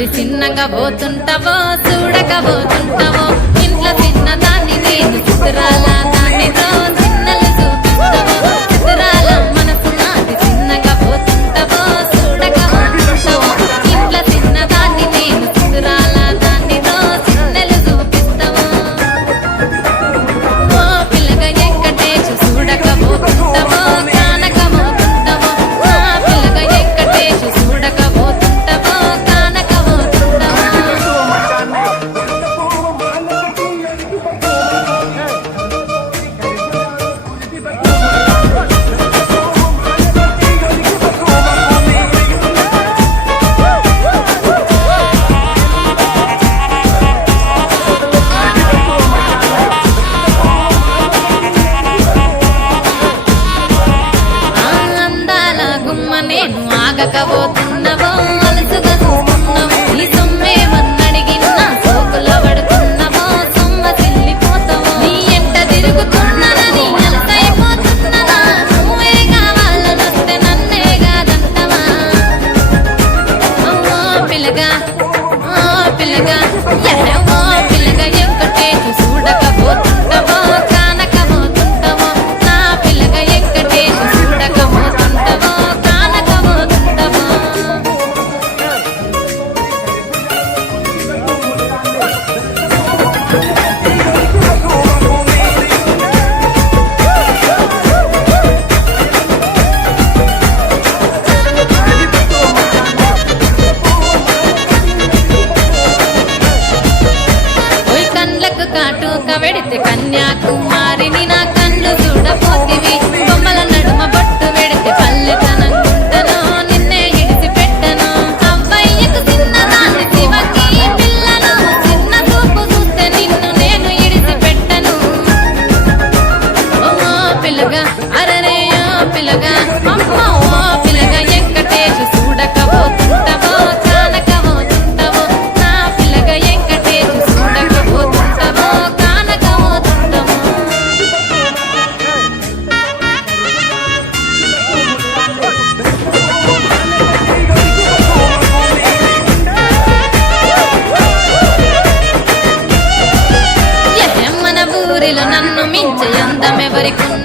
నాది చిన్నగా పోతుంటావో చూడకపోతుంటావో ఇంట్లో చిన్న దాన్ని నేను చిత్రాల దానితో చిన్నలు చూపిస్తావో చిత్రాల మనసు నాది చిన్నగా పోతుంటావో చూడకపోతుంటావో ఇంట్లో చిన్న దాన్ని నేను చిత్రాల దానితో చిన్నలు చూపిస్తావో ఓ పిల్లగా ఎక్కటేసి చూడకపోతుంటావో కానకపోతుంటావో ఆ పిల్లగా ఎక్కటేసి చూడకపోతుంటావో కానకపోతుంటావో అందాల గుమ్మ నేను ఆగకపోతున్నవో అలసుగా చూస్తున్నావో ఈ సొమ్మే మన్నడిగిన సోకుల పడుతున్నవో సొమ్మ సిల్లిపోతావో నీ ఎంట తిరుగుతున్నానని అలసైపోతున్నదా నువ్వే కావాలనొస్తే నన్నే కాదంటవా ఓ పిల్లగా ఓ పిల్లగా ఓ పిల్లగా ఎక్కటేసి చూడకపోతుంటావో కానకపోతుంటావో నా పిల్లగా ఎక్కటేసి చూడకపోతుంటావో కానకపోతుంటావో ఓయ్ కండ్లకు కాటుక వెడితే కన్యాకుమారిని నా కళ్ళు చూడపోతివి బొమ్మల నడుమ బొట్టు వెడితే పల్లెతనంగుంటను నిన్నే ఇడిసి పెట్టను అవ్వయ్యకు చిన్నదాన్ని శివకి పిల్లను చిన్న చూపు చూస్తే నిన్ను నేను ఇడిసి పెట్టను ఓ పిల్లగా అరరే ఓ పిల్లగా అమ్మో ఓ పిల్లగా ఎక్కటేసి చూడకపోతుంటావో కానకపోతుంటావో నా పిల్లగా ఎక్కటేసి చూడకపోతుంటావో కానకపోతుంటావో మన ఊరిలో నన్ను మించే అందమెవరికున్నది